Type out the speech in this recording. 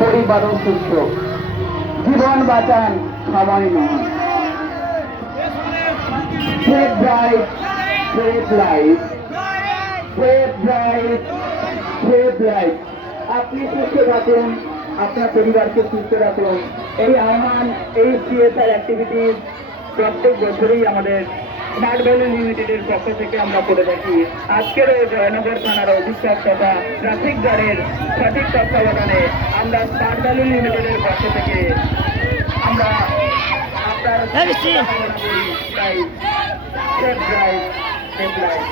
পরিবারও সুস্থ। জীবন বাঁচান, সময় নয়। Save drive, save life, save drive, save life. আপনি সুস্থ থাকুন, আপনার পরিবারকে সুস্থ রাখুন। এই আহ্বান, এই সিএসআর অ্যাক্টিভিটিস প্রত্যেক বছরই আমাদের স্মার্ট ভ্যালি লিমিটেডের পক্ষ থেকে আমরা করে থাকি। আজকেরও জয়নগর থানার অধীক্ষক তথা ট্রাফিক গার্ডের সঠিক তত্ত্বাবধানে আমরা স্মার্ট ভ্যালি লিমিটেডের পক্ষ থেকে আমরা আপনার সেফ ড্রাইভ, সেফ লাইফ।